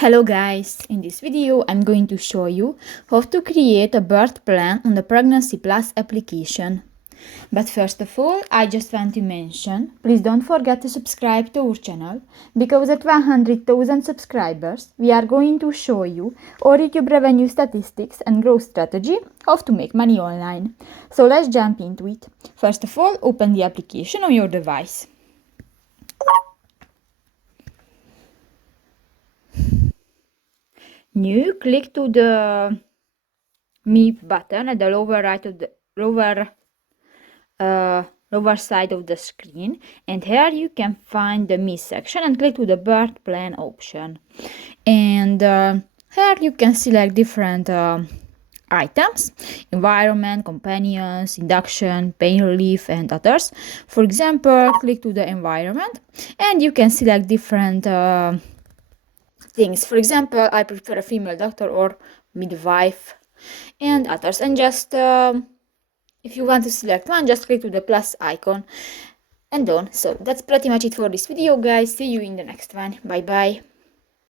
Hello guys, in this video I'm going to show you how to create a birth plan on the Pregnancy Plus application. But first of all, I just want to mention, please don't forget to subscribe to our channel, because at 100,000 subscribers we are going to show you our YouTube revenue statistics and growth strategy, how to make money online. So let's jump into it. First of all, open the application on your device. New, click to the Me button at the lower right of the lower side of the screen, and here you can find the Me section and click to the birth plan option. And here you can select different items: environment, companions, induction, pain relief, and others. For example, click to the environment and you can select different things. For example, I prefer a female doctor or midwife and others. And just if you want to select one, just click to the plus icon and done. So that's pretty much it for this video, guys. See you in the next one. Bye bye.